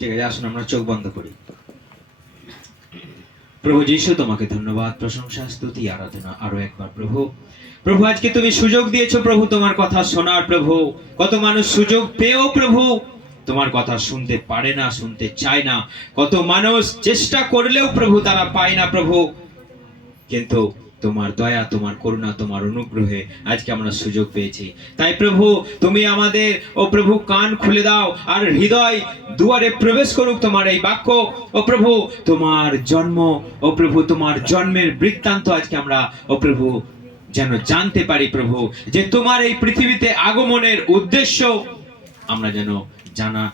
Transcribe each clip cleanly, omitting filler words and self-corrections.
ঠিক আছে, আসুন আমরা চোখ বন্ধ করি। প্রভু যীশু, তোমাকে ধন্যবাদ, প্রশংসা, স্তুতি, আরাধনা আরো একবার প্রভু। প্রভু আজকে তুমি সুযোগ দিয়েছো প্রভু তোমার কথা শোনার। প্রভু কত মানুষ সুযোগ পেয়েও প্রভু তোমার কথা শুনতে পারে না, শুনতে চায় না। কত মানুষ চেষ্টা করলেও প্রভু তারা পায় না প্রভু, কিন্তু তোমার দয়া, তোমার করুণা, তোমার অনুগ্রহে আজকে আমরা সুযোগ পেয়েছি। তাই প্রভু তুমি আমাদের ও প্রভু কান খুলে দাও, আর হৃদয় দুয়ারে প্রবেশ করুক তোমার এই বাক্য। ও প্রভু তোমার জন্ম, ও প্রভু তোমার জন্মের বৃত্তান্ত আজকে আমরা ও প্রভু যেন জানতে পারি প্রভু, যে তোমার এই পৃথিবীতে আগমনের উদ্দেশ্য আমরা যেন জানা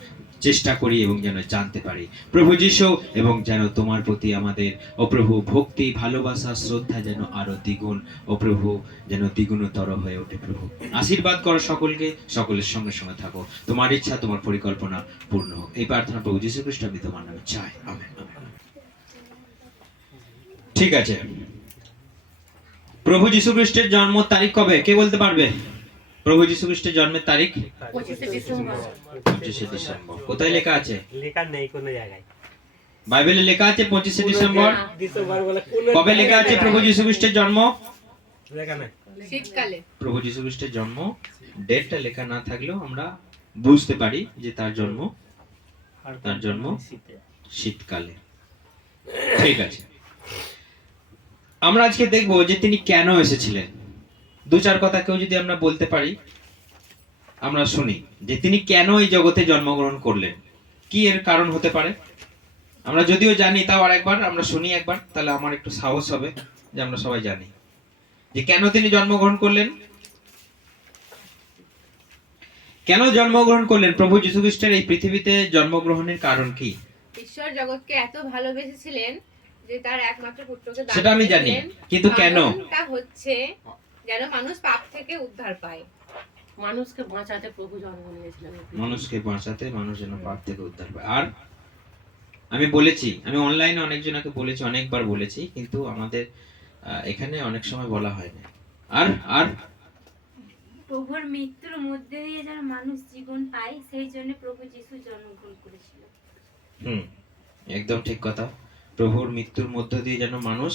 চেষ্টা করি এবং যেন জানতে পারি প্রভু যীশু, এবং যেন তোমার প্রতি আমাদের ও প্রভু ভক্তি, ভালোবাসা, শ্রদ্ধা যেন আরো দ্বিগুণ ও প্রভু যেন দ্বিগুণতর হয়ে ওঠে প্রভু। আশীর্বাদ করো সকলকে, সকলের সঙ্গে সঙ্গে থাকো। তোমার ইচ্ছা, তোমার পরিকল্পনা পূর্ণ হোক, এই প্রার্থনা প্রভু যীশু খ্রিস্ট আমি তোমার নামে চাই, আমেন। ঠিক আছে, প্রভু যীশু খ্রিস্টের জন্ম তারিখ কবে কে বলতে পারবে? প্রভু যীশু খ্রিস্টের জন্মের তারিখ 25 ডিসেম্বর। 25 ডিসেম্বর। কোথায় লেখা আছে? লেখা নেই কোনো জায়গায়। বাইবেলে লেখা আছে 25 ডিসেম্বর। ডিসেম্বর বলে কবে লেখা আছে প্রভু যীশু খ্রিস্টের জন্ম? লেখা নেই। শীতকালে। প্রভু যীশু খ্রিস্টের জন্ম ডেটটা লেখা না থাকলেও আমরা বুঝতে পারি যে তার জন্ম শীতকালে। ঠিক আছে, আমরা আজকে দেখব যে তিনি কেন এসেছিলেন। দু চার কথা কেউ যদি আমরা বলতে পারি, আমরা শুনি যে তিনি কেন এই জগতে জন্মগ্রহণ করলেন, কি এর কারণ হতে পারে। আমরা যদিও জানি, তাও আরেকবার আমরা শুনি একবার, তাহলে আমার একটু সাহস হবে যে আমরা সবাই জানি যে কেন তিনি জন্মগ্রহণ করলেন। কেন জন্মগ্রহণ করলেন প্রভু যীশু খ্রিস্টের এই পৃথিবীতে জন্মগ্রহণের কারণ কি? ঈশ্বর জগৎকে এত ভালোবেসেছিলেন যে তার একমাত্র পুত্রকে দান সেটা আমি জানি, করেছিলেন। কিন্তু কেন? কারণটা হচ্ছে যেন মানুষ পাপ থেকে উদ্ধার পায়। মানুষকে বাঁচাতে প্রভু জন্ম নিয়েছিলেন। মানুষকে বাঁচাতে, মানুষ যেন পাপ থেকে উদ্ধার পায়। আর আমি বলেছি, আমি অনলাইনে অনেকজনকে বলেছি, অনেকবার বলেছি, কিন্তু আমাদের এখানে অনেক সময় বলা হয় না। আর আর প্রভুর মৃত্যুর মধ্যে দিয়ে যেন মানুষ জীবন পায়, সেই জন্য প্রভু যিশু জন্মগ্রহণ করেছিলেন। একদম ঠিক কথা। প্রভুর মৃত্যুর মধ্য দিয়ে যেন মানুষ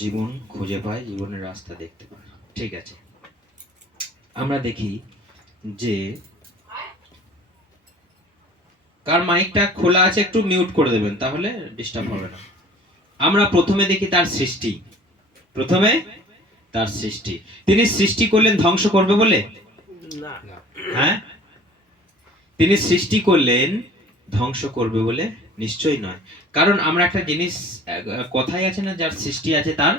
জীবন খুঁজে পায়, জীবনের রাস্তা দেখতে পায়। ঠিক আছে, আমরা দেখি যে কার মাইকটা খোলা আছে একটু মিউট করে দেবেন, তাহলে ডিস্টার্ব হবে না। আমরা প্রথমে দেখি তার সৃষ্টি। প্রথমে তার সৃষ্টি। তিনি সৃষ্টি করলেন ধ্বংস করবে বলে? না। হ্যাঁ, তিনি সৃষ্টি করলেন ধ্বংস করবে বলে? নিশ্চয়ই নয়। কারণ আমরা একটা জিনিস, কথাই আছে না, যার সৃষ্টি আছে তার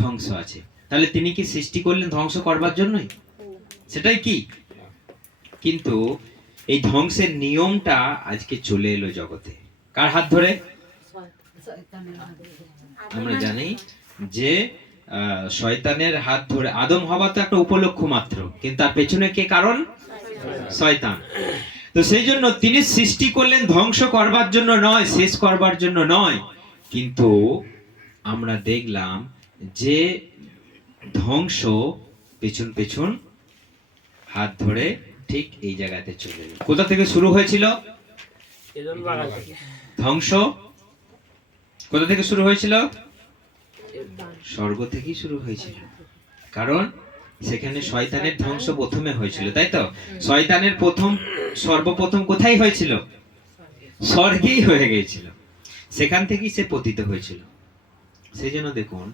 ধ্বংস আছে। তাহলে তিনি কি সৃষ্টি করলেন ধ্বংস করবার জন্যই? সেটাই কি? কিন্তু এই ধ্বংসের নিয়মটা আজকে চলে এলো জগতে কার হাত ধরে? আমরা জানি যে শয়তানের হাত ধরে। আদম হওয়া তো একটা উপলক্ষ মাত্র, কিন্তু তার পেছনে কে কারণ? শয়তান। তো সেই জন্য তিনি সৃষ্টি করলেন ধ্বংস করবার জন্য নয়, শেষ করবার জন্য নয়। কিন্তু আমরা দেখলাম যে ধ্বংস পেছন পেছন হাত ধরে ঠিক এই জায়গাতে চলে এলো। কোথা থেকে শুরু হয়েছিল ধ্বংস? কোথা থেকে শুরু হয়েছিল? স্বর্গ থেকেই শুরু হয়েছিল। কারণ সেখানে শয়তানের ধ্বংস প্রথমে হয়েছিল, তাই তো? শয়তানের সর্বপ্রথম কোথায় হয়েছিল? স্বর্গেই হয়ে গিয়েছিল, সেখান থেকেই সে পতিত হয়েছিল। সেই জন্য দেখুন,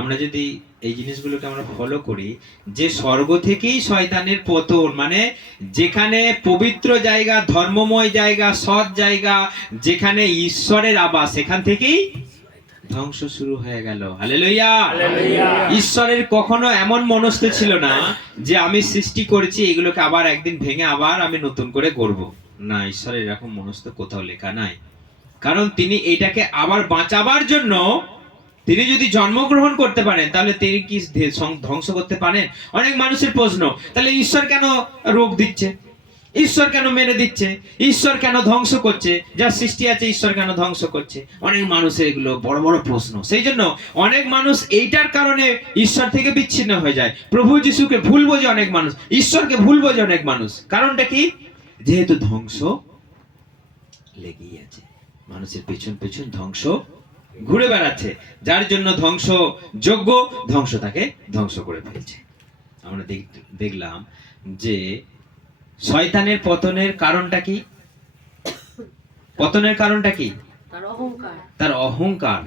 আমরা যদি এই জিনিসগুলোকে আমরা ফলো করি, যে স্বর্গ থেকেই শয়তানের পতন, মানে যেখানে পবিত্র জায়গা, ধর্মময় জায়গা, সৎ জায়গা, যেখানে ঈশ্বরের আবাস, সেখান থেকেই ধ্বংস শুরু হয়ে গেল। হালেলুয়া। ঈশ্বরের কখনো এমন মনস্থ ছিল না যে আমি সৃষ্টি করেছি, এগুলোকে আবার একদিন ভেঙে আবার আমি নতুন করে গড়ব। না, ঈশ্বরের এরকম মনস্থ কোথাও লেখা নাই। কারণ তিনি এটাকে আবার বাঁচাবার জন্য তিনি যদি জন্মগ্রহণ করতে পারেন, তাহলে তিনি কি ধ্বংস করতে পারেন? অনেক মানুষের প্রশ্ন, তাহলে ঈশ্বর কেন রোগ দিচ্ছে? ঈশ্বর কেন মেরে দিচ্ছে? ঈশ্বর কেন ধ্বংস করছে? যা সৃষ্টি আছে ঈশ্বর কেন ধ্বংস করছে? অনেক মানুষের এগুলো বড় বড় প্রশ্ন। সেই জন্য অনেক মানুষ এইটার কারণে ঈশ্বর থেকে বিচ্ছিন্ন হয়ে যায়। প্রভু যিশুকে ভুল বোঝে অনেক মানুষ, ঈশ্বরকে ভুল বোঝে অনেক মানুষ। কারণটা কি? যেহেতু ধ্বংস লেগেই আছে, মানুষের পেছন পেছন ধ্বংস ঘুরে বেড়াচ্ছে, যার জন্য ধ্বংস যোগ্য ধ্বংস তাকে ধ্বংস করে ফেলছে। আমরা দেখলাম যে শয়তানের পতনের কারণটা কি? পতনের কারণটা কি? তার অহংকার। তার অহংকার।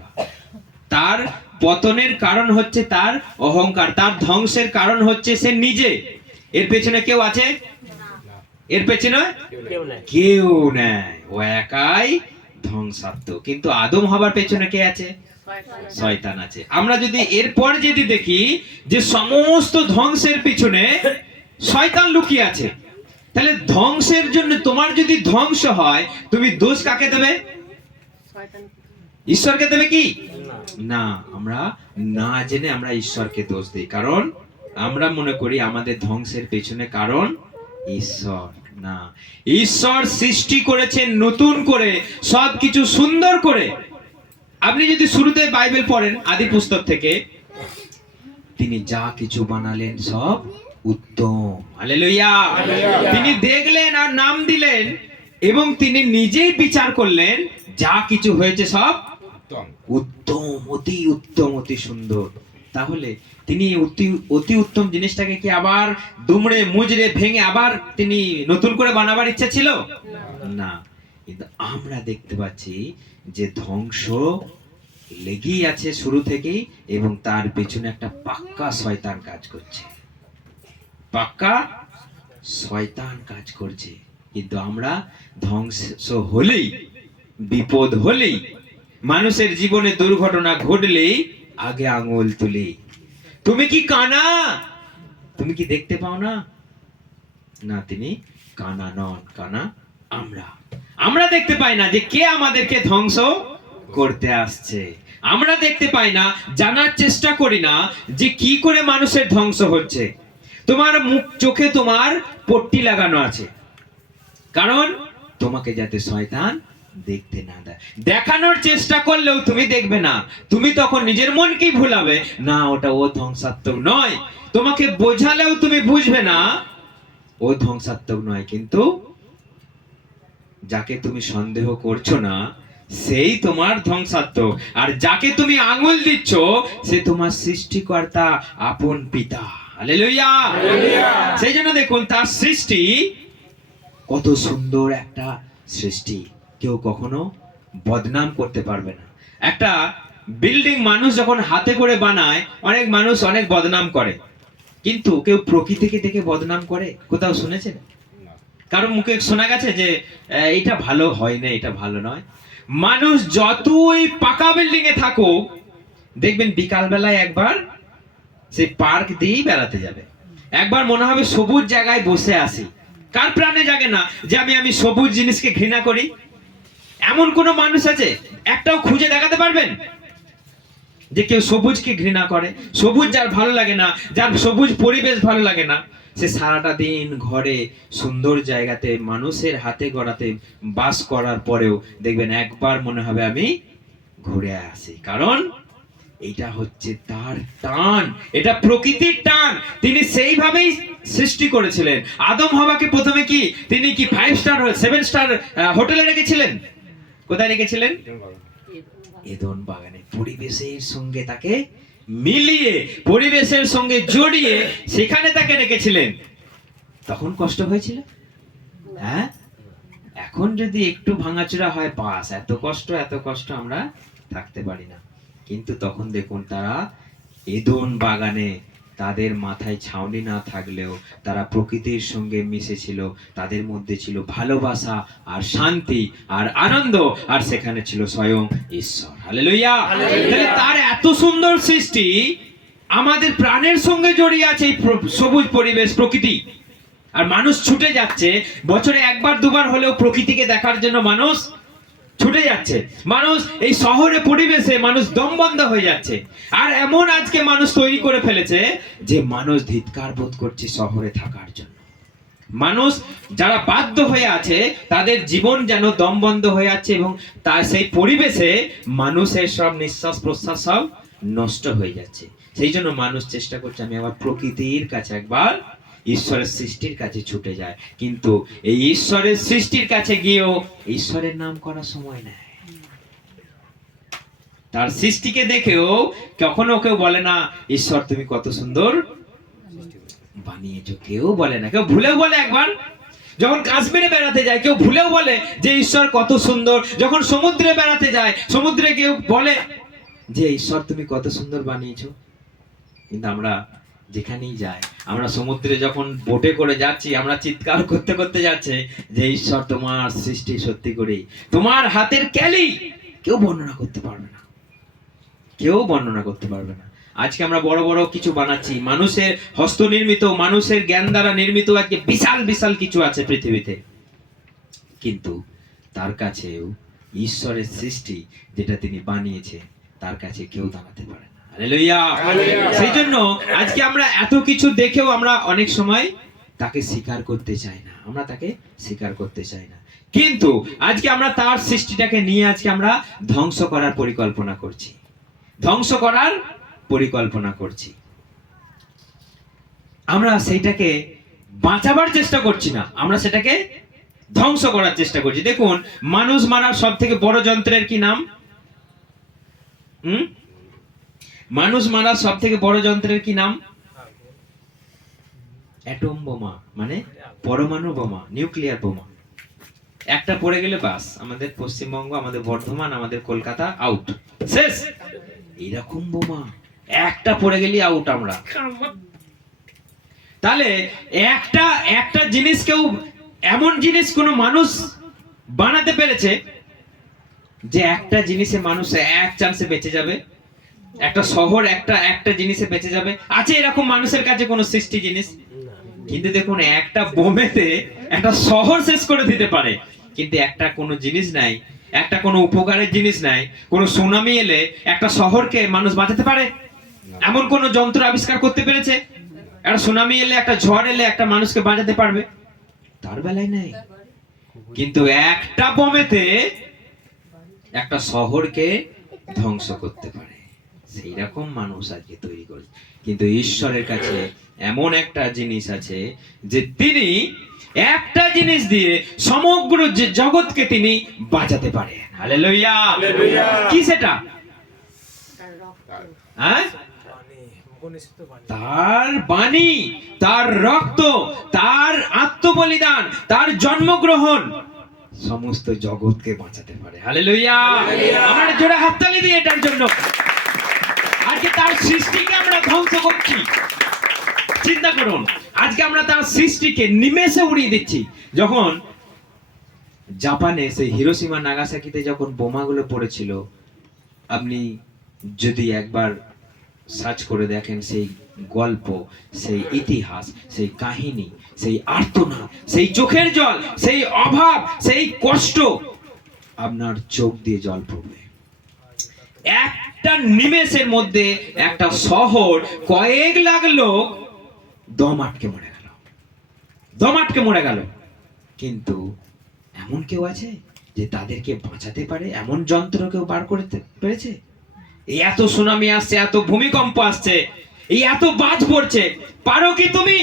তার পতনের কারণ হচ্ছে তার অহংকার, তার ধ্বংসের কারণ হচ্ছে সে নিজে। এর পেছনে কেউ আছে? এর পেছনে কেউ নাই। কেউ নাই, ও একাই ধ্বংসাত্মক। কিন্তু আদম হবার পেছনে কে আছে? শয়তান আছে। আমরা যদি এরপর যদি দেখি যে সমস্ত ধ্বংসের পিছনে শয়তান লুকিয়ে আছে, তাহলে ধ্বংসের জন্য তোমার যদি ধ্বংস হয়, তুমি দোষ কাকে দেবে? শয়তান। ঈশ্বরকে দেবে কি? না। না, আমরা না জেনে আমরা ঈশ্বরকে দোষ দিই, কারণ আমরা মনে করি আমাদের ধ্বংসের পেছনে কারণ ঈশ্বর। না, ঈশ্বর সৃষ্টি করেছেন নতুন করে, সবকিছু সুন্দর করে। আপনি যদি শুরুতে বাইবেল পড়েন আদি পুস্তক থেকে, তিনি যা কিছু বানালেন সব উত্তম। হালেলুয়া। তিনি দেখলেন আর নাম দিলেন, এবং তিনি নিজেই বিচার করলেন যা কিছু হয়েছে সব উত্তম, অতি উত্তম, অতি সুন্দর। তাহলে তিনি অতি উত্তম জিনিসটাকে কি আবার দুমড়ে মুজড়ে ভেঙে আবার তিনি নতুন করে বানাবার ইচ্ছা ছিল? না। কিন্তু আমরা দেখতে পাচ্ছি যে ধ্বংস লেগেই আছে শুরু থেকেই, এবং তার পেছনে একটা পাক্কা শয়তান কাজ করছে, পাক্কা শয়তান কাজ করছে। কিন্তু আমরা ধ্বংস হলেই, বিপদ হলেই, মানুষের জীবনে দুর্ঘটনা ঘটলেই আগে আঙুল তুলি। তুমি কি কানা? তুমি কি দেখতে পাও না? না, তিনি কানা নন, কানা আমরা দেখতে পাই না যে কে আমাদেরকে ধ্বংস করতে আসছে। আমরা দেখতে পাই না, জানার চেষ্টা করি না যে কি করে মানুষের ধ্বংস হচ্ছে। তোমার মুখ চোখে তোমার পট্টি লাগানো আছে, কারণ তোমাকে যাতে শয়তান দেখতে না দেয়। দেখানোর চেষ্টা করলেও তুমি দেখবে না, তুমি তখন নিজের মনকেই ভুলাবে, না ওটা ও ধ্বংসাত্মক নয়। তোমাকে বোঝালেও তুমি বুঝবে না ও ধ্বংসাত্মক নয়, কিন্তু যাকে তুমি সন্দেহ করছো না সেই তোমার ধ্বংসাত্মক, আর যাকে তুমি আঙুল দিচ্ছ সে তোমার সৃষ্টিকর্তা, আপন পিতা। হালেলুয়া। সেই জন্য দেখুন তার সৃষ্টি কত সুন্দর একটা সৃষ্টি, কেউ কখনো বদনাম করতে পারবে না। একটা বিল্ডিং মানুষ যখন হাতে করে বানায়, অনেক মানুষ অনেক বদনাম করে, কিন্তু কেউ প্রকৃতিকে দেখে বদনাম করে? কোথাও শুনেছেন? কারণ মুখে শোনা গেছে যে এটা ভালো হয় না, এটা ভালো নয়? মানুষ যতই পাকা বিল্ডিং এ থাকুক, দেখবেন বিকাল বেলায় একবার সেই পার্ক দিয়েই বেড়াতে যাবে, একবার মনে হবে সবুজ জায়গায় বসে আসি। কার প্রাণে জাগে না যে আমি সবুজ জিনিসকে ঘৃণা করি? এমন কোন মানুষ আছে? একটাও খুঁজে দেখাতে পারবেন যে কেউ সবুজকে ঘৃণা করে? সবুজ যার ভালো লাগে না, যার সবুজ পরিবেশ ভালো লাগে না, সে সারাটা দিন ঘরে সুন্দর জায়গাতে মানুষের হাতে গড়াতে বাস করার পরেও দেখবেন একবার মনে হবে আমি ঘুরে আসি। কারণ এটা হচ্ছে তার টান, এটা প্রকৃতির টান। তিনি সেইভাবেই সৃষ্টি করেছিলেন। আদম হাওয়াকে প্রথমে কি তিনি কি 5 স্টার 7 স্টার হোটেলে রেখেছিলেন? কোথায় রেখেছিলেন? এদন বাগানে। পরিবেশের সঙ্গে তাকে মিলিয়ে, পরিবেশের সঙ্গে জড়িয়ে সেখানে তাকে রেখেছিলেন। তখন কষ্ট হয়েছিল? হ্যাঁ, এখন যদি একটু ভাঙাচোরা হয়, বাস এত কষ্ট আমরা থাকতে পারি না। কিন্তু তখন দেখুন তারা এদন বাগানে, তাদের মাথায় ছাউনি না থাকলেও তারা প্রকৃতির সঙ্গে মিশেছিল, তাদের মধ্যে ছিল ভালোবাসা আর শান্তি আর আনন্দ, আর সেখানে ছিল স্বয়ং ঈশ্বর। হালেলুয়া। তাহলে তার এত সুন্দর সৃষ্টি আমাদের প্রাণের সঙ্গে জড়িয়ে আছে, এই সবুজ পরিবেশ, প্রকৃতি। আর মানুষ ছুটে যাচ্ছে, বছরে একবার দুবার হলেও প্রকৃতিকে দেখার জন্য মানুষ ছুটে যাচ্ছে। মানুষ এই শহরে পরিবেশে মানুষ দমবন্ধ হয়ে যাচ্ছে। আর এমন আজকে মানুষ তৈরি করে ফেলেছে যে মানুষ ধিক্কার বোধ করছে শহরে থাকার জন্য। মানুষ যারা বাধ্য হয়ে আছে তাদের জীবন যেন দমবন্ধ হয়ে যাচ্ছে, এবং তার সেই পরিবেশে মানুষের সব নিঃশ্বাস প্রশ্বাস সব নষ্ট হয়ে যাচ্ছে। সেই জন্য মানুষ চেষ্টা করছে আমি আবার প্রকৃতির কাছে একবার ঈশ্বরের সৃষ্টির কাছে ছুটে যায়, কিন্তু এই ঈশ্বরের সৃষ্টির কাছে গিয়েও ঈশ্বরের নাম করার সময় নেয়। তার সৃষ্টিকে দেখেও কখনো কেউ বলে না ঈশ্বর তুমি কত সুন্দর বানিয়েছো, কেউ বলে না। কেউ ভুলেও বলে একবার যখন কাশ্মীরে বেড়াতে যায়, কেউ ভুলেও বলে যে ঈশ্বর কত সুন্দর। যখন সমুদ্রে বেড়াতে যায়, সমুদ্রে কেউ বলে যে ঈশ্বর তুমি কত সুন্দর বানিয়েছো। কিন্তু আমরা যেখানেই যাই, আমরা সমুদ্রে যখন বোটে করে যাচ্ছি, আমরা চিৎকার করতে করতে যাচ্ছে যে ঈশ্বর তোমার সৃষ্টি সত্যি করেই তোমার হাতের ক্যালি কেউ বর্ণনা করতে পারবে না, কেউ বর্ণনা করতে পারবে না। আজকে আমরা বড় বড় কিছু বানাচ্ছি, মানুষের হস্ত নির্মিত, মানুষের জ্ঞান দ্বারা নির্মিত আজকে বিশাল বিশাল কিছু আছে পৃথিবীতে, কিন্তু তার কাছেও ঈশ্বরের সৃষ্টি যেটা তিনি বানিয়েছে তার কাছে কেউ দাঁড়াতে পারে না। হালেলুয়া। সেই জন্য আজকে আমরা এত কিছু দেখেও আমরা অনেক সময় তাকে স্বীকার করতে চাই না, আমরা তাকে স্বীকার করতে চাই না। কিন্তু আজকে আমরা তার সৃষ্টিটাকে নিয়ে আজকে আমরা ধ্বংস করার পরিকল্পনা করছি, ধ্বংস করার পরিকল্পনা করছি। আমরা সেইটাকে বাঁচাবার চেষ্টা করছি না, আমরা সেটাকে ধ্বংস করার চেষ্টা করছি। দেখুন, মানুষ মারার সব থেকে বড় যন্ত্রের কি নাম? মানুষ মারার সব থেকে বড় যন্ত্রের কি নাম? অ্যাটম বোমা, মানে পরমাণু বোমা, নিউক্লিয়ার বোমা। একটা পড়ে গেলে বাস, আমাদের পশ্চিমবঙ্গ, আমাদের বর্ধমান, আমাদের কলকাতা আউট, শেষ। এইরকম বোমা একটা পড়ে গেলে আউট আমরা। তাহলে একটা জিনিস, কেউ এমন জিনিস কোন মানুষ বানাতে পেরেছে যে একটা জিনিসে মানুষ এক চান্সে বেঁচে যাবে, একটা শহর একটা জিনিসে বেঁচে যাবে। আছে এরকম মানুষের কাছে কোন সৃষ্টি জিনিস? কিন্তু দেখুন, একটা বোমেতে একটা শহর শেষ করে দিতে পারে, কিন্তু একটা কোনো জিনিস নাই, একটা কোনো উপকারের জিনিস নাই। কোন সুনামি এলে একটা শহরকে মানুষ বাঁচাতে পারে? এমন কোন যন্ত্র আবিষ্কার করতে পেরেছে? একটা সুনামি এলে, একটা ঝড় এলে একটা মানুষকে বাঁচাতে পারবে? তার বেলায় নাই। কিন্তু একটা বোমেতে একটা শহরকে ধ্বংস করতে পারে, সেই রকম মানুষ আজকে তৈরি করেছে। কিন্তু ঈশ্বরের কাছে এমন একটা জিনিস আছে যে তিনি একটা জিনিস দিয়ে সমগ্র যে জগৎকে তিনি বাঁচাতে পারেন। হালেলুয়া। কি সেটা? হ্যাঁ, তার বাণী, তার রক্ত, তার আত্মবলিদান, তার জন্মগ্রহণ সমস্ত জগৎকে বাঁচাতে পারে। হালেলুয়া। আমরা জোরে হাততালি দিই এটার জন্য। আজকে তার সৃষ্টিকে আমরা ধ্বংস করছি। চিন্তা করুন, আজকে আমরা তার সৃষ্টিকে নিমেষে উড়িয়ে দিচ্ছি। যখন জাপানে সেই হিরোশিমা নাগাসাকিতে যখন বোমাগুলো পড়েছিল, আপনি যদি একবার সার্চ করে দেখেন সেই গল্প, সেই ইতিহাস, সেই কাহিনী, সেই আর্তনাদ, সেই চোখের জল, সেই অভাব, সেই কষ্ট, আপনার চোখ দিয়ে জল পড়বে। একটা নিমেষের মধ্যে একটা শহর, কয়েক লাখ লোক দম আটকে মরে গেল, দম আটকে মরে গেল। কিন্তু এমন কেউ আছে যে তাদেরকে বাঁচাতে পারে? এমন যন্ত্র কেউ বার করতে পেরেছে? এই এত সুনামি আসছে, এত ভূমিকম্প আসছে, এই এত বাজ পড়ছে, পারো কি তুমি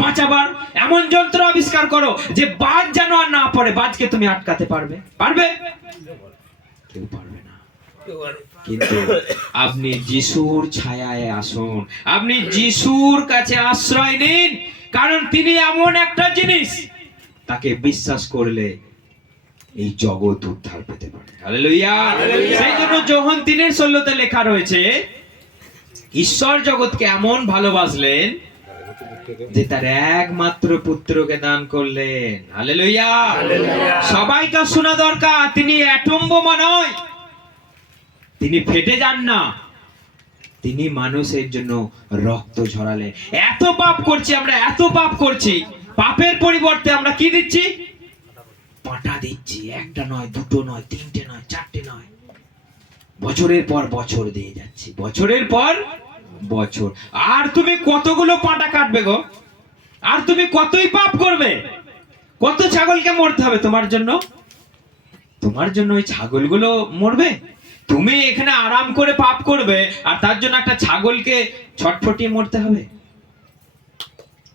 বাঁচাবার? এমন যন্ত্র আবিষ্কার করো যে বাজ যেন আর না পড়ে, বাজকে তুমি আটকাতে পারবে? পারবে? কেউ পারবে না। কিন্তু আপনি যিশুর ছায়ায় আসুন, আপনি যিশুর কাছে আশ্রয় নিন, কারণ তিনি এমন একটা জিনিস, তাকে বিশ্বাস করলে এই জগৎ উদ্ধার পেতে পারে। হালেলুয়া। সেই জন্য যোহন 3:16 লেখা রয়েছে, ঈশ্বর জগৎকে এমন ভালোবাসলেন যে তার একমাত্র পুত্রকে দান করলেন। হালেলুয়া। সবাইকে শোনা দরকার, তিনি অ্যাটম বোমা নয়, তিনি ফেটে যান না, তিনি মানুষের জন্য রক্ত ঝরালেন। এত পাপ করছি আমরা, এত পাপ করছি, পাপের পরিবর্তে আমরা কি দিচ্ছি? পাটা দিচ্ছি। একটা নয়, দুটো নয়, তিনটে নয়, চারটে নয়, বছরের পর বছর দিয়ে যাচ্ছি, বছরের পর বছর। আর তুমি কতগুলো পাটা কাটবে গো? আর তুমি কতই পাপ করবে? কত ছাগলকে মরতে হবে তোমার জন্য? তোমার জন্য ওই ছাগলগুলো মরবে? তুমি এখানে আরাম করে পাপ করবে আর তার জন্য একটা ছাগলকে ছটফটিয়ে মরতে হবে?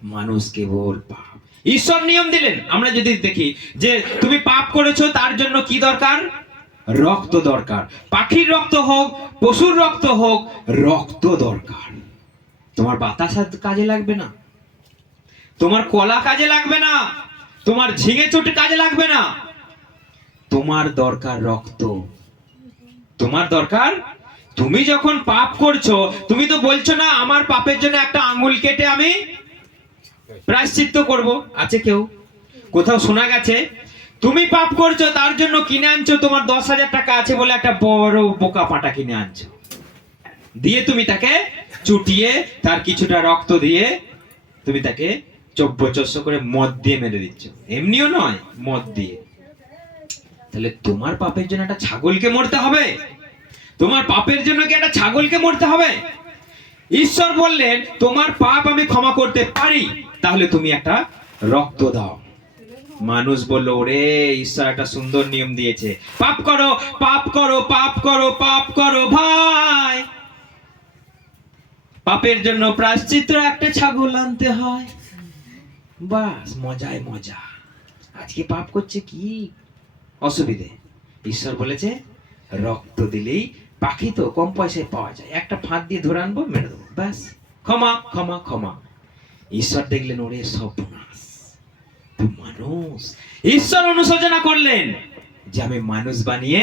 মানুষ কেবল পাপ। ঈশ্বর নিয়ম দিলেন, আমরা যদি দেখি যে তুমি পাপ করেছো, তার জন্য কি দরকার? রক্ত দরকার। পাখির রক্ত হোক, পশুর রক্ত হোক, রক্ত দরকার। তোমার বাতাস আর কাজে লাগবে না, তোমার কলা কাজে লাগবে না, তোমার ঝিঙে চুটি কাজে লাগবে না, তোমার দরকার রক্ত। তোমার দরকার, তুমি যখন পাপ করছো, তুমি তো বলছো না আমার পাপের জন্য একটা আঙ্গুল কেটে আমি প্রায়শ্চিত্ত করব। আছে কেউ? কোথাও শোনা গেছে? তুমি পাপ করছো, তার জন্য কিনে আনছো, তোমার 10,000 টাকা আছে বলে একটা বড় বোকা পাটা কিনে আনছো, দিয়ে তুমি তাকে চুটিয়ে তার কিছুটা রক্ত দিয়ে তুমি তাকে চব্য করে মদ দিয়ে মেরে দিচ্ছ। এমনিও নয়, মদ দিয়ে। তাহলে তোমার পাপের জন্য একটা ছাগলকে মরতে হবে? তোমার পাপের জন্য কি একটা ছাগলকে মরতে হবে? ঈশ্বর বললেন তোমার পাপ আমি ক্ষমা করতে পারি, তাহলে তুমি একটা রক্ত দাও। মানুষ বলল, ওরে ঈশ্বর একটা সুন্দর নিয়ম দিয়েছে, পাপ করো, পাপ করো, পাপ করো, পাপ করো ভাই, পাপের জন্য প্রায়শ্চিত্ত একটা ছাগল আনতে হয়। বাস, মজায় মজা। আজকে পাপ করছে, কি অসুবিধে? ঈশ্বর বলেছে রক্ত দিলেই, পাখি তো কম পয়সায় পাওয়া যায়, একটা ফাঁদ দিয়ে ধরে আনবো, মেরে দেবো, ব্যাস, ক্ষমা ক্ষমা ক্ষমা। ঈশ্বর দেখলেন ওরে সর্বনাশ, তুই মানুষ। ঈশ্বর অনুশোচনা করলেন যে আমি মানুষ বানিয়ে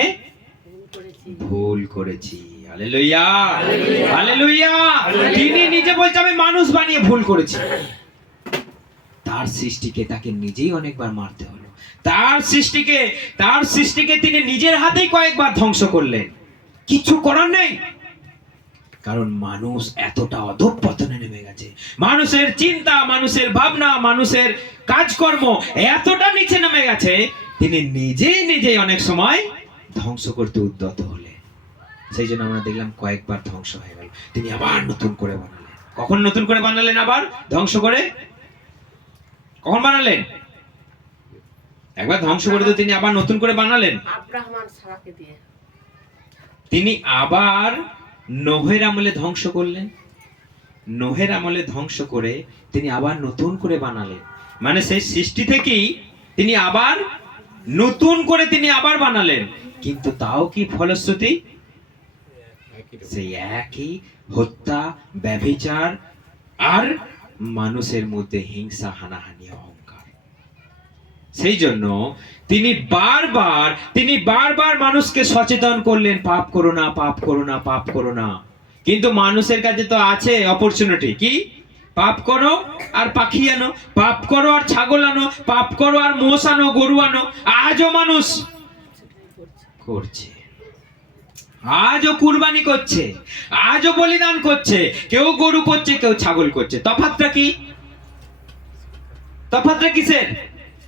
ভুল করেছি। Hallelujah, hallelujah. তিনি নিজে বলছে আমি মানুষ বানিয়ে ভুল করেছি। তার সৃষ্টিকে তাকে নিজেই অনেকবার মারতে হলো। তার সৃষ্টিকে তিনি নিজের হাতেই কয়েকবার ধ্বংস করলেন। কিছু করার নেই, কারণ মানুষ এতটা অধঃপতনে নেমে গেছে। মানুষের চিন্তা, মানুষের ভাবনা, মানুষের কাজকর্ম এতটা নিচে নেমে গেছে, তিনি নিজেই অনেক সময় ধ্বংস করতে উদ্যত হলেন। সেই জন্য আমরা দেখলাম কয়েকবার ধ্বংস হয়ে গেল। তিনি আবার নতুন করে বানালেন। কখন নতুন করে বানালেন? আবার ধ্বংস করে। কখন বানালেন? একবার ধ্বংস করে তো তিনি আবার নতুন করে বানালেন। আব্রাহাম আর সারাকে দিয়ে। তিনি আবার নোহের আমলে ধ্বংস করলেন। নোহের আমলে ধ্বংস করে তিনি আবার নতুন করে বানালেন। মানে সেই সৃষ্টি থেকেই তিনি আবার নতুন করে তিনি আবার বানালেন। কিন্তু তাও কি ফলশ্রুতি? সেই একই হত্যা, ব্যভিচার আর মানুষের মধ্যে হিংসা, হানাহানি, অহংকার। সেই জন্য তিনি বারবার মানুষকে সচেতন করলেন, পাপ করো না, পাপ করো না, পাপ করো না। কিন্তু মানুষের কাছে তো আছে অপরচুনিটি, কি? পাপ করো আর পাখি আনো, পাপ করো আর ছাগল আনো, পাপ করো আর মোষ আনো, গরু আনো। আজও মানুষ করছে, আজও কুরবানি করছে, আজও বলিদান করছে। কেউ গরু করছে, কেউ ছাগল করছে। তফাৎটা কি? তফাৎটা কিসের?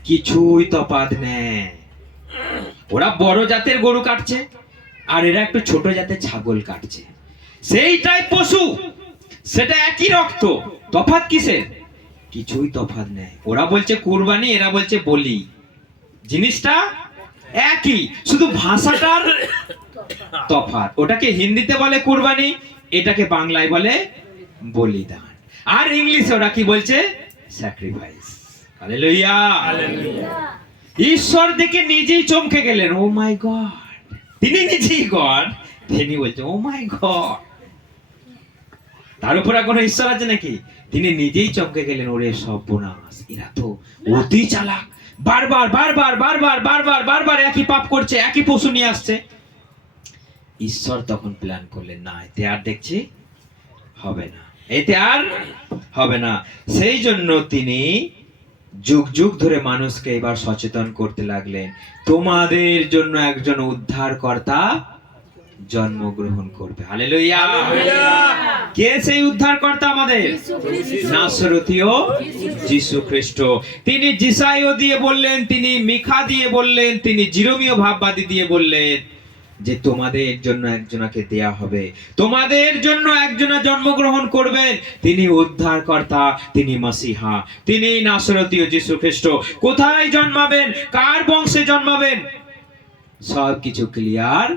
কিছুই তফাৎ নেই। ওরা বড় জাতের গরু কাটছে আর এরা একটু ছোট জাতের ছাগল কাটছে। সেইটাই পশু, সেটা একই রক্ত। তফাৎ কিসের? কিছুই তফাৎ নেই। ওরা বলছে কুরবানি, এরা বলছে বলি। জিনিসটা একই, শুধু ভাষাটার তফাৎ। ওটাকে হিন্দিতে বলে কুরবানি, এটাকে বাংলায় বলে বলিদান। আর ইংলিশে ওরা কি বলছে? স্যাক্রিফাইস। হালেলুয়া। ঈশ্বর দেখে নিজেই চমকে গেলেন, ও মাই গড। তিনি নিজেই গড, তিনি বলছেন ও মাই গড। তার উপর আর কোনো ঈশ্বর আছে নাকি? তিনি নিজেই চমকে গেলেন, ওরে সর্বনাশ, এরা তো অতি চালাক। বারবার একই পাপ করছে, একই পশু নিয়ে আসছে। ঈশ্বর তখন প্ল্যান করলেন, না এতে আর দেখছি হবে না, এতে আর হবে না। সেই জন্য তিনি যুগ যুগ ধরে মানুষকে এবার সচেতন করতে লাগলেন, তোমাদের জন্য একজন উদ্ধারকর্তা জন্মগ্রহণ করবে। হালেলুয়া। কে সেই উদ্ধারকর্তা? আমাদের নাসরতীয় যিশু খ্রিস্ট। তিনি যিশাইও দিয়ে বললেন, তিনি মিখা দিয়ে বললেন, তিনি জিরমীয় ভাববাদী দিয়ে বললেন যে তোমাদের জন্য একজনাকে দেয়া হবে, তোমাদের জন্য একজনা জন্মগ্রহণ করবেন। তিনি উদ্ধারকর্তা, তিনি মসিহা, তিনি নাসরতীয় যিশু খ্রিস্ট। কোথায় জন্মাবেন, কার বংশে জন্মাবেন, সব কিছু ক্লিয়ার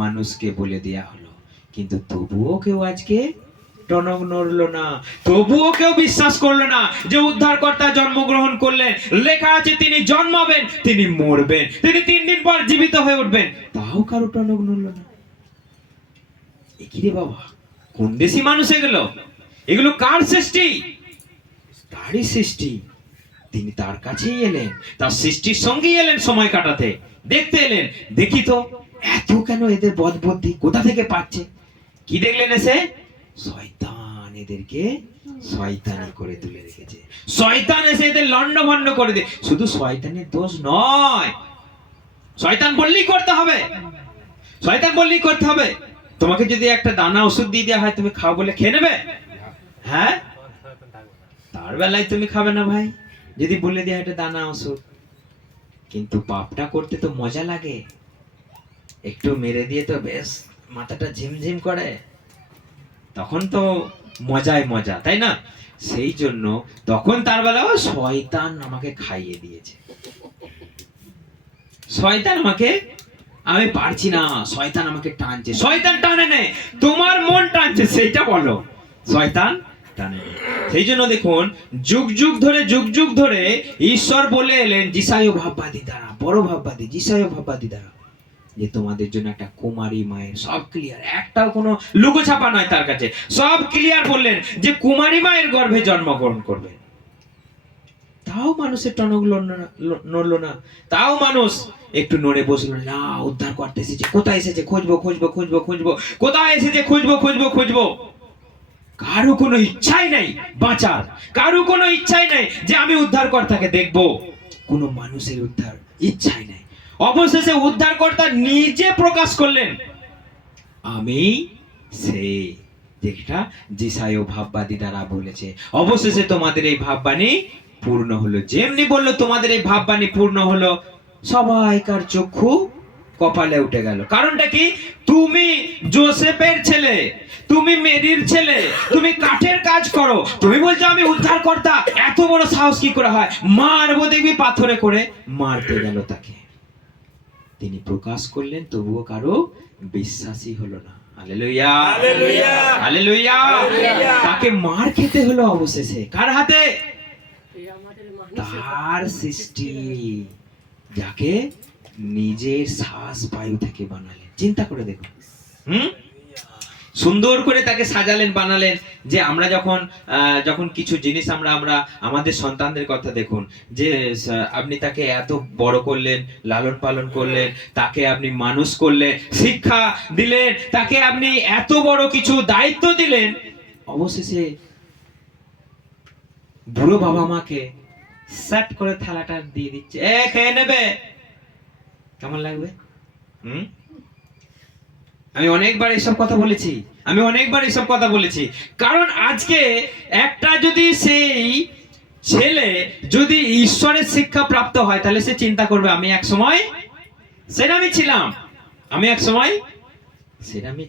মানুষকে বলে দেয়া হলো। কিন্তু তবুও কেউ আজকে টনক নড়লো না, তবুও কেউ বিশ্বাস করলো না যে উদ্ধারকর্তা জন্মগ্রহণ করলেন। লেখা আছে তিনি জন্মাবেন, তিনি মরবেন, তিনি 3 দিন পর জীবিত হয়ে উঠবেন, তাও কারো টনক নড়লো না। এ কি রে বাবা, কোন দেশি মানুষ এগুলো? এগুলো কার সৃষ্টি? তারই সৃষ্টি। তিনি তার কাছেই এলেন, তার সৃষ্টির সঙ্গেই এলেন সময় কাটাতে, দেখতে এলেন। দেখি তো এত কেন এদের বদবুদ্ধি কোথা থেকে পাচ্ছে? কি দেখলেন এসে? শয়তান এদেরকে শয়তানি করে তুলে রেখেছে। শয়তান এসে এদের লন্ডভন্ড করে দে। শুধু শয়তানের দোষ নয়, শয়তান বললেই করতে হবে, শয়তান বললেই করতে হবে। তোমাকে যদি একটা দানা ওষুধ দিয়ে দেওয়া হয়, তুমি খাও বলে খেয়ে নেবে? হ্যাঁ, তার বেলায় তুমি খাবে না ভাই, যদি বলে দেওয়া একটা দানা ওষুধ। কিন্তু পাপটা করতে তো মজা লাগে, একটু মেরে দিয়ে তো বেশ মাথাটা ঝিমঝিম করে, তখন তো মজাই মজা, তাই না? সেই জন্য তখন তার বেলা শয়তান আমাকে খাইয়ে দিয়েছে, শয়তান আমাকে, আমি পারছি না, শয়তান আমাকে টানছে। শয়তান টানে নেই, তোমার মন টানছে, সেইটা বলো। শয়তান টানে নেই। সেই জন্য দেখুন, যুগ যুগ ধরে ঈশ্বর বলে এলেন যিশায় ভাববাদী দ্বারা, বড় ভাববাদী যিশায় ভাববাদী দ্বারা, যে তোমাদের জন্য একটা কুমারী মায়ের, সব ক্লিয়ার, একটাও কোনো লুকোছাপা নয় তার কাছে, সব ক্লিয়ার বললেন যে কুমারী মায়ের গর্ভে জন্মগ্রহণ করবে। তাও মানুষের টনক নড়লো না, তাও মানুষ একটু নড়ে বসলো না। উদ্ধার করতে এসেছে, কোথায় এসেছে খুঁজবো, কোথায় এসেছে খুঁজবো। কারো কোনো ইচ্ছাই নাই বাঁচার, কারো কোনো ইচ্ছাই নাই যে আমি উদ্ধারকর্তাকে দেখবো, কোনো মানুষের উদ্ধার ইচ্ছাই নাই। অবশেষে উদ্ধারকর্তা নিজে প্রকাশ করলেন, আমি সেই, যেটা যিশায় ভাববাদী দ্বারা বলেছে। অবশেষে তোমাদের এই ভাববাণী পূর্ণ হলো। যেমনি বললো তোমাদের এই ভাববাণী পূর্ণ হলো, সবাইকার চক্ষু কপালে উঠে গেল। কারণটা কি? তুমি যোসেফের ছেলে, তুমি মেরির ছেলে, তুমি কাঠের কাজ করো, তুমি বলছো আমি উদ্ধারকর্তা। এত বড় সাহস কি করে হয়? মারবো দেখবি পাথরে করে, মারতে গেল তাকে। তিনি প্রকাশ করলেন, তবুও কারো বিশ্বাসই হলো না। Hallelujah, hallelujah, hallelujah. তাকে মার খেতে হলো অবশেষে। কার হাতে? এই আমাদের তার সৃষ্টি, যাকে নিজের শ্বাস বায়ু থেকে বানালেন। চিন্তা করে দেখুন, সুন্দর করে তাকে সাজালেন, বানালেন। যে আমরা যখন কিছু জিনিস আমরা আমাদের সন্তানদের কথা দেখুন, যে আপনি তাকে এত বড় করলেন, লালন পালন করলেন, তাকে আপনি মানুষ করলেন, শিক্ষা দিলেন, তাকে আপনি এত বড় কিছু দায়িত্ব দিলেন, অবশেষে বুড়ো বাবা মাকে সেট করে থালাটা দিয়ে দিচ্ছে, খেয়ে নেবে। কেমন লাগবে? আমি অনেকবার এসব কথা বলেছি, কারণ আজকে একটা যদি সেই ছেলে যদি ঈশ্বরের শিক্ষা প্রাপ্ত হয়, তাহলে সে চিন্তা করবে আমি এক সময় সেরামি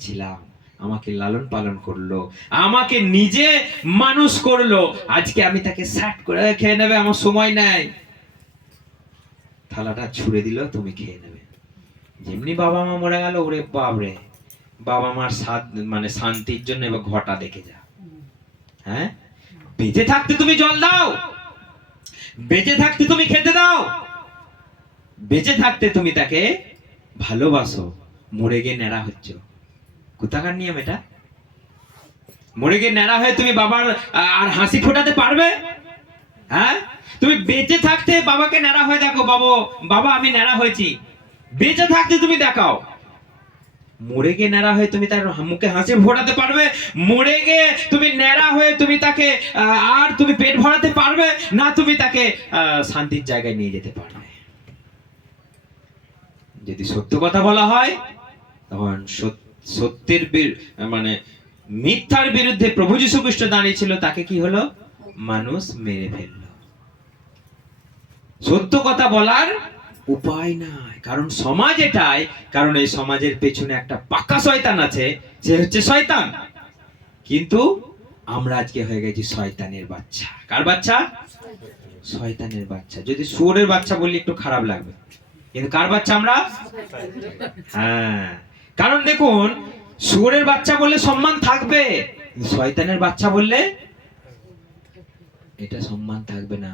ছিলাম, আমাকে লালন পালন করলো, আমাকে নিজে মানুষ করলো, আজকে আমি তাকে সেট করে খেয়ে নেবে, আমার সময় নাই। থালাটা ছুঁড়ে দিল, তুমি খেয়ে নেবে। যেমনি বাবা মা মরে গেল, ওরে বাবরে, বাবা মার শান্তির জন্য এবার ঘটা দেখে যা। হ্যাঁ, বেঁচে থাকতে তুমি জল দাও, বেঁচে থাকতে তুমি খেতে দাও, বেঁচে থাকতে তুমি তাকে ভালোবাসো, মরে গিয়ে ন্যাড়া হচ্ছ। কোথাকার নিয়ম এটা? মরে গিয়ে ন্যাড়া হয়ে তুমি বাবার আর হাসি ফোটাতে পারবে? হ্যাঁ, তুমি বেঁচে থাকতে বাবাকে ন্যাড়া হয়ে দেখো, বাবা আমি ন্যাড়া হয়েছি, বেঁচে থাকতে তুমি দেখাও। মরে গিয়ে ন্যাড়া হয়ে তুমি তার মুখে হাসি ফোটাতে পারবে? মরে গিয়ে তুমি ন্যাড়া হয়ে তুমি তাকে আর তুমি পেট ভরাতে পারবে না? তুমি তাকে শান্তির জায়গায় নিয়ে যেতে পারবে? যদি সত্য কথা বলা হয়, তখন সত্যের মিথ্যার বিরুদ্ধে প্রভু যীশু খ্রিস্ট দাঁড়িয়েছিল, তাকে কি হলো? মানুষ মেরে ফেললো। সত্য কথা বলার উপায় নাই, কারণ সমাজ এটাই, কারণ এই সমাজের পেছনে একটা পাক্কা শয়তান আছে, সে হচ্ছে শয়তান। কিন্তু আমরা আজকে হয়ে গেছি শয়তানের বাচ্চা। কার বাচ্চা? শয়তানের বাচ্চা। যদি শুয়োরের বাচ্চা বললে একটু খারাপ লাগবে, কিন্তু কার বাচ্চা আমরা? হ্যাঁ, কারণ দেখুন, শুয়োরের বাচ্চা বললে সম্মান থাকবে, শয়তানের বাচ্চা বললে এটা সম্মান থাকবে না।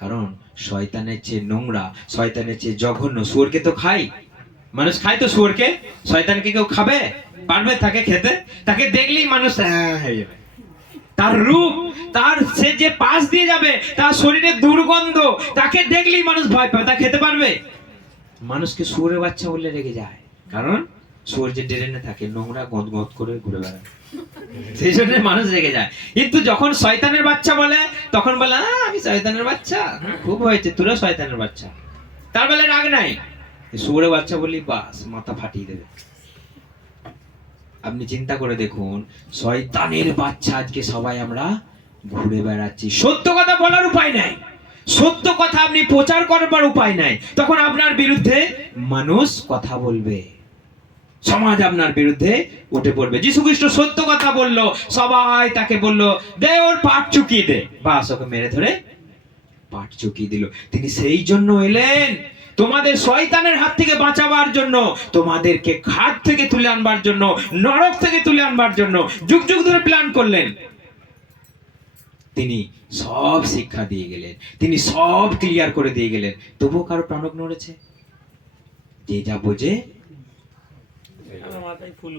কারণ শয়তানের চেয়ে নোংরা, শয়তানের চেয়ে জঘন্য, শুয়োরকে তো খাই, মানুষ খায় তো শুয়োরকে, শয়তানকে কেউ খাবে পারবে তাকে খেতে? তাকে দেখলেই মানুষ হয়ে যাবে, তার রূপ, তার সে যে পাশ দিয়ে যাবে, তার শরীরে দুর্গন্ধ, তাকে দেখলেই মানুষ ভয় পাবে, তা খেতে পারবে? মানুষকে শুয়োরের বাচ্চা বললে রেগে যায়, কারণ শুয়োর যে ড্রেনে থাকে নোংরা গদ গদ করে ঘুরে বেড়ায়, সেই জন্য মানুষ রেগে যায়। কিন্তু যখন শয়তানের বাচ্চা বলে তখন বলে আমি শয়তানের বাচ্চা, খুব হয়েছে তোরা শয়তানের বাচ্চা, তার বলে রাগ নাই। শুয়োরের বাচ্চা বলি বাস মাথা ফাটিয়ে দেবে। আপনি চিন্তা করে দেখুন, শয়তানের বাচ্চা আজকে সবাই আমরা ঘুরে বেড়াচ্ছি, সত্য কথা বলার উপায় নাই, সত্য কথা আপনি প্রচার করবার উপায় নাই, তখন আপনার বিরুদ্ধে মানুষ কথা বলবে, সমাজ আপনার বিরুদ্ধে উঠে পড়বে। যীশু খ্রিস্ট সত্য কথা বললো, সবাই তাকে বললো দে ওর পাট চুকিয়ে দে, বাস ওকে মেরে ধরে পাট চুকিয়ে দিল। তিনি সেই জন্য এলেন, তোমাদের শয়তানের হাত থেকে বাঁচাবার জন্য, তোমাদেরকে ঘাট থেকে তুলে আনবার জন্য, নরক থেকে তুলে আনবার জন্য যুগ যুগ ধরে প্ল্যান করলেন। তিনি সব শিক্ষা দিয়ে গেলেন, তিনি সব ক্লিয়ার করে দিয়ে গেলেন, তবুও কারো টনক নড়েছে? যে যা বোঝে আমার মাথায় ফুল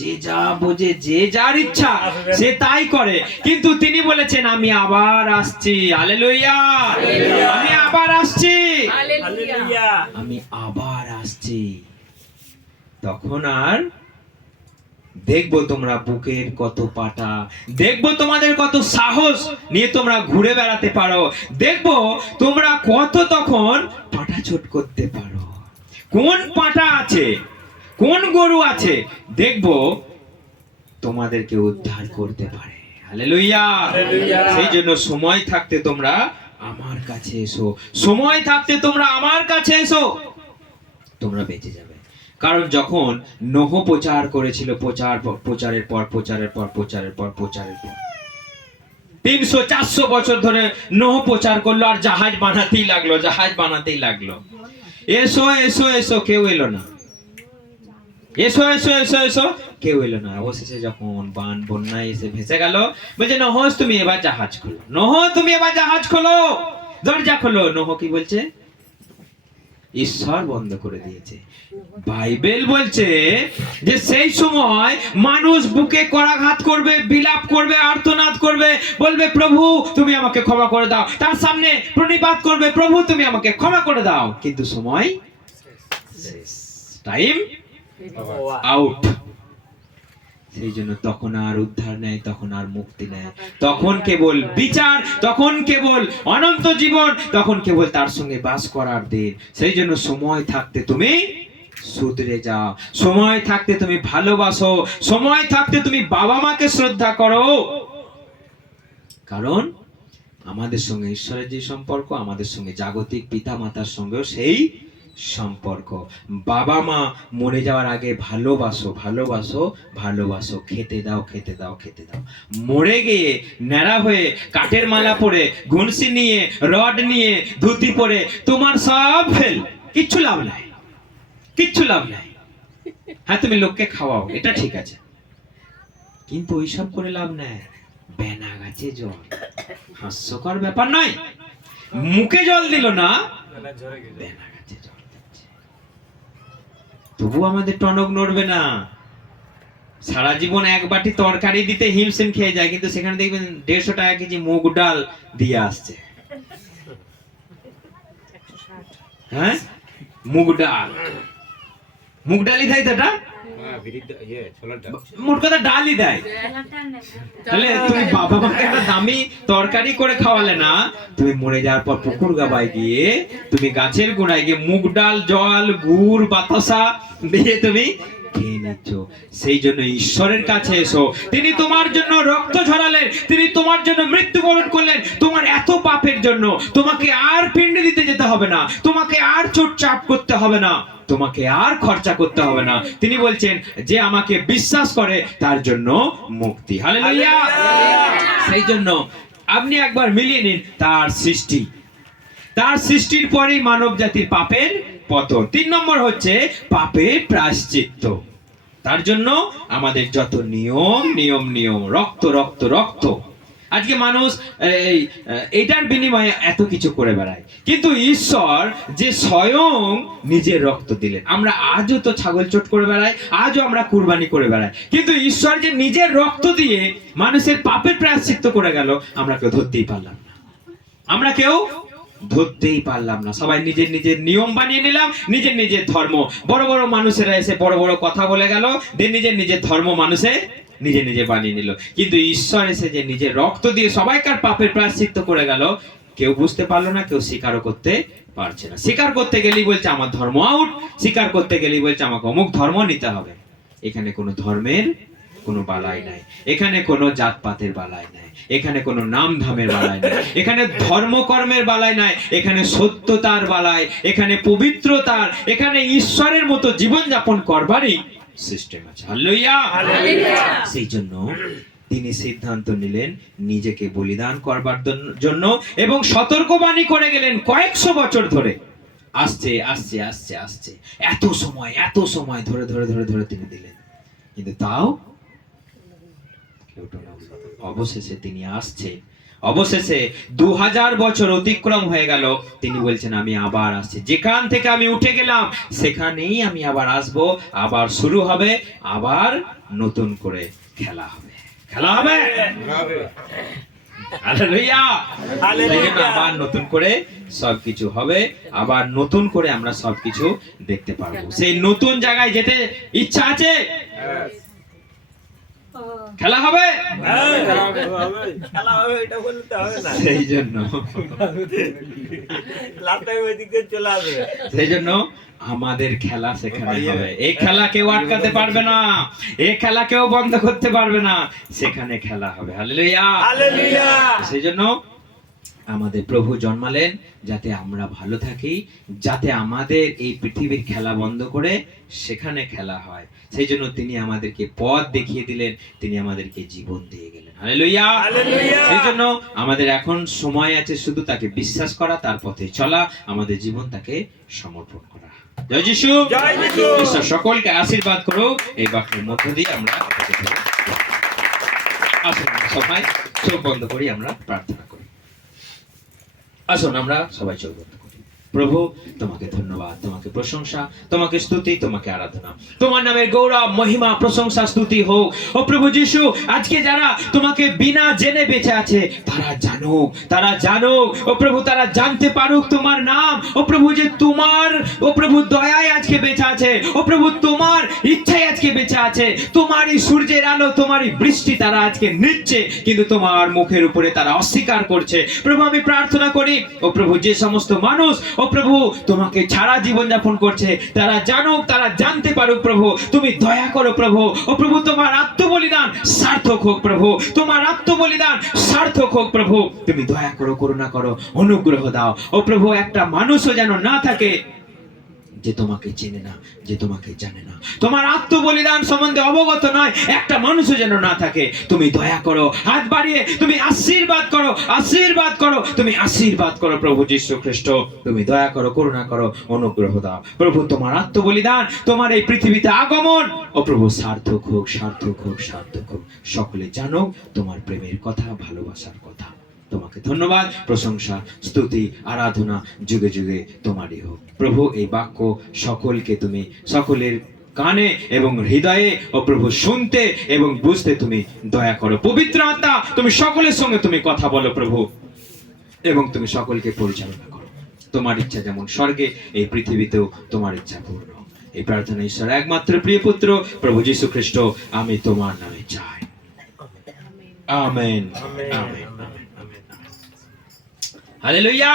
যে যা বোঝে, যে যার ইচ্ছা সে তাই করে। কিন্তু তিনি বলেছেন আমি আবার আসছি, হালেলুয়া, আমি আবার আসছি, হালেলুয়া। আমি আবার আসছি। তখন আর দেখবো তোমরা বুকের কত পাটা, দেখবো তোমাদের কত সাহস নিয়ে তোমরা ঘুরে বেড়াতে পারো, দেখবো তোমরা কত তখন পাটা ছোট করতে পারো, কোন পাটা আছে, কোন গরু আছে, দেখবো তোমাদেরকে উদ্ধার করতে পারে। হালেলুয়া। সেই জন্য সময় থাকতে তোমরা আমার কাছে এসো, সময় থাকতে তোমরা আমার কাছে এসো, তোমরা বেঁচে যাবে। কারণ যখন নোহ প্রচার করেছিল, প্রচারের পর 300-400 বছর ধরে নোহ প্রচার করলো, আর জাহাজ বানাতেই লাগলো, এসো এসো এসো, কেউ এলো না, এসো এসো এসো এসো, কেউ এলো না। অবশেষে যখন বান বন্যায় এসে ভেসে গেল, বলছে নোহ তুমি এবার জাহাজ খোলো, নোহ তুমি এবার জাহাজ খোলো, দরজা খোলো। নোহ কি বলছে? ঈশ্বর বন্ধ করে দিয়েছে। বাইবেল বলছে যে সেই সময় মানুষ বুকে করাঘাত করবে, বিলাপ করবে, আর্তনাদ করবে, বলবে প্রভু তুমি আমাকে ক্ষমা করে দাও, তার সামনে প্রণিপাত করবে প্রভু তুমি আমাকে ক্ষমা করে দাও, কিন্তু সময় শেষ, টাইম আউট। সেই জন্য তখন আর উদ্ধার নেই, তখন আর মুক্তি নেই, তখন কেবল বিচার, তখন কেবল অনন্ত জীবন, তখন কেবল তার সঙ্গে বাস করার দিন। সেই জন্য সময় থাকতে তুমি শুধরে যাও, সময় থাকতে তুমি ভালোবাসো, সময় থাকতে তুমি বাবা মাকে শ্রদ্ধা করো। কারণ আমাদের সঙ্গে ঈশ্বরের যে সম্পর্ক, আমাদের সঙ্গে জাগতিক পিতা মাতার সঙ্গেও সেই সম্পর্ক। বাবা মা মরে যাওয়ার আগে ভালোবাসো, ভালোবাসো, ভালোবাসো, খেতে দাও, খেতে দাও, খেতে দাও। মরে গিয়ে ন্যাড়া হয়ে কাঠের মালা পরে, ঘুনসি নিয়ে, রড নিয়ে, ধুতি পরে তোমার সব ফেল, কিচ্ছু লাভ নাই, কিচ্ছু লাভ নাই। হ্যাঁ তুমি লোককে খাওয়াও, এটা ঠিক আছে, কিন্তু ওইসব করে লাভ নাই। বেনা গাছে জল, হাস্যকর ব্যাপার নয়, মুখে জল দিল না, বেনা গাছে জল দিচ্ছে, তবু আমাদের টনক নড়বে না। সারা জীবন এক বাটি তরকারি দিতে হিমশিম খেয়ে যায়, কিন্তু সেখানে দেখবেন 150 টাকা কেজি মুগ ডাল দিয়ে আসছে। হ্যাঁ মুগ ডাল, মুগ ডালই দেয়, তো এটা মোট কথা ডালই দেয়। তাহলে তুমি বাবা মাকে একটা দামি তরকারি করে খাওয়ালে না, তুমি মরে যাওয়ার পর পুকুর গাবায় গিয়ে, তুমি গাছের গোড়ায় গিয়ে মুগ ডাল, জল, গুড়, বাতাসা দিয়ে তুমি খেয়ে নিচ্ছ। সেই জন্য ঈশ্বরের কাছে এসো, তিনি তোমার জন্য রক্ত ঝরালেন, তিনি তোমার জন্য মৃত্যুবরণ করলেন, তোমার এত পাপের জন্য তোমাকে আর পিণ্ডি দিতে যেতে হবে না, তোমাকে আর চোটচাপ করতে হবে না, তোমাকে আর খরচা করতে হবে না। তিনি বলছেন যে আমাকে বিশ্বাস করে তার জন্য মুক্তি। হালেলুয়া। সেই জন্য আপনি একবার মিলিয়ে নিন তার সৃষ্টি, তার সৃষ্টির পরেই মানব জাতির পাপের পতন। 3 নম্বর হচ্ছে পাপের প্রায়শ্চিত্ত। তার জন্য আমাদের যত নিয়ম নিয়ম নিয়ম, রক্ত রক্ত রক্ত, আজকে মানুষ এটার বিনিময়ে এত কিছু করে বেড়ায়, কিন্তু ঈশ্বর যে স্বয়ং নিজের রক্ত দিলেন। আমরা আজও তো ছাগল চোট করে বেড়াই, আজও আমরা কুরবানি করে বেড়াই, কিন্তু ঈশ্বর যে নিজের রক্ত দিয়ে মানুষের পাপের প্রায়শ্চিত্ত করে গেল, আমরা কেউ ধরতেই পারলাম না। আমরা কেউ ধরতেই পারলাম না। সবাই নিজের নিজের নিয়ম বানিয়ে নিলাম, নিজের নিজের ধর্ম। বড় বড় মানুষেরা এসে বড় বড় কথা বলে গেল, নিজের নিজের ধর্ম মানুষে নিজে নিজে বানিয়ে নিল। কিন্তু ঈশ্বর এসে যে নিজের রক্ত দিয়ে সবাইকার পাপের প্রায়শ্চিত্ত করে গেল, কেউ বুঝতে পারলো না, কেউ স্বীকারও করতে পারছে না। স্বীকার করতে গেলেই বলছে আমার ধর্ম আউট, স্বীকার করতে গেলেই বলছে আমাকে অমুক ধর্ম নিতে হবে। এখানে কোনো ধর্মের কোনো বালাই নাই, এখানে কোনো জাতপাতের বালাই নাই, এখানে কোনো নাম ধামের বালাই নাই, এখানে ধর্মকর্মের বালাই নাই, এখানে সত্যতার বালাই, এখানে পবিত্রতার, এখানে ঈশ্বরের মতো জীবনযাপন করবারই সিস্টেম আছে। হালেলুয়া। সেই জন্য তিনি সিদ্ধান্ত নিলেন নিজেকে বলিদান করবার জন্য, এবং সতর্কবাণী করে গেলেন কয়েকশো বছর ধরে। আসছে আসছে আসছে আসছে, এত সময় ধরে ধরে ধরে ধরে তিনি দিলেন, কিন্তু তাও অবশেষে তিনি আসছে। অবশেষে 2000 বছর অতিক্রম হয়ে গেল, তিনি বলছেন আমি আবার আসছি। যেখান থেকে আমি উঠে গেলাম সেখানেই আমি আবার আসব, আবার শুরু হবে, আবার নতুন করে খেলা হবে, খেলা হবে। হালেলুয়া। আবার নতুন করে সবকিছু হবে, আবার নতুন করে আমরা সবকিছু দেখতে পারবো। সেই নতুন জায়গায় যেতে ইচ্ছা আছে? খেলা হবে, সেই জন্য আমাদের খেলা সেখানে হবে। এই খেলা কেউ আটকাতে পারবে না, এই খেলা কেউ বন্ধ করতে পারবে না, সেখানে খেলা হবে। হালেলুয়া। সেই জন্য আমাদের প্রভু জন্মালেন যাতে আমরা ভালো থাকি, যাতে আমাদের এই পৃথিবীর খেলা বন্ধ করে সেখানে খেলা হয়। সেই জন্য তিনি আমাদেরকে পথ দেখিয়ে দিলেন, তিনি আমাদেরকে জীবন দিয়ে গেলেন। হালেলুয়া। সেই জন্য আমাদের এখন সময় আছে শুধু তাকে বিশ্বাস করা, তার পথে চলা, আমাদের জীবন তাকে সমর্পণ করা। জয় যিশু। ঈশ্বর সকলকে আশীর্বাদ করুক। এই বাক্যের মধ্য দিয়ে আমরা আসুন সবাই চোখ বন্ধ করি, আমরা প্রার্থনা করি। আসুন আমরা সবাই চোখ বন্ধ করি। প্রভু তোমাকে ধন্যবাদ, তোমাকে প্রশংসা, তোমাকে স্তুতি, তোমাকে আরাধনা। তোমার নামের গৌরব, মহিমা, প্রশংসা, স্তুতি হোক। ও প্রভু যিশু, আজকে যারা তোমাকে বিনা জেনে বেঁচে আছে, তারা জানুক, তারা জানুক। ও প্রভু, তারা জানতে পারুক তোমার নাম। ও প্রভু, যে তোমার ও প্রভু দয়ায় আজকে বেঁচে আছে। ও প্রভু, তোমার ইচ্ছায় আজকে বেঁচে আছে। তোমারই সূর্যের আলো, তোমারই বৃষ্টি তারা আজকে নিচ্ছে, কিন্তু তোমার মুখের উপরে তারা অস্বীকার করছে। প্রভু, আমি প্রার্থনা করি, ও প্রভু, যে সমস্ত মানুষ ও প্রভু তোমাকে ছাড়া জীবন যাপন করছে, তারা জানুক, তারা জানতে পারুক। প্রভু, তুমি দয়া করো প্রভু। ও প্রভু, তোমার আত্মবলিদান সার্থক হোক প্রভু, তোমার আত্মবলিদান সার্থক হোক প্রভু। তুমি দয়া করো, করুণা করো, অনুগ্রহ দাও। ও প্রভু, একটা মানুষও যেন না থাকে যে তোমাকে চেনে না, যে তোমাকে জানে না, তোমার আত্মবলিদান সম্বন্ধে অবগত নয়, একটা মানুষও যেন না থাকে। তুমি দয়া করো, হাত বাড়িয়ে তুমি আশীর্বাদ করো, আশীর্বাদ করো, তুমি আশীর্বাদ করো প্রভু যীশু খ্রিস্ট। তুমি দয়া করো, করুণা করো, অনুগ্রহ দাও প্রভু। তোমার আত্মবলিদান, তোমার এই পৃথিবীতে আগমন, ও প্রভু সার্থক হোক, সার্থক হোক, সার্থক হোক। সকলে জানো তোমার প্রেমের কথা, ভালোবাসার কথা। তোমাকে ধন্যবাদ, প্রশংসা, স্তুতি, আরাধনা যুগে যুগে তোমারই হোক প্রভু। এই বাক্য সকলকে তুমি সকলের কানে এবং হৃদয়ে ও প্রভু শুনতে এবং বুঝতে তুমি দয়া করো। পবিত্র আত্মা, তুমি সকলের সঙ্গে তুমি কথা বলো প্রভু, এবং তুমি সকলকে পরিচালনা করো। তোমার ইচ্ছা যেমন স্বর্গে, এই পৃথিবীতেও তোমার ইচ্ছা পূর্ণ। এই প্রার্থনা ঈশ্বর একমাত্র প্রিয় পুত্র প্রভু যীশু খ্রিস্ট, আমি তোমার নামে চাই। Amen, amen, amen. হালেলুয়া।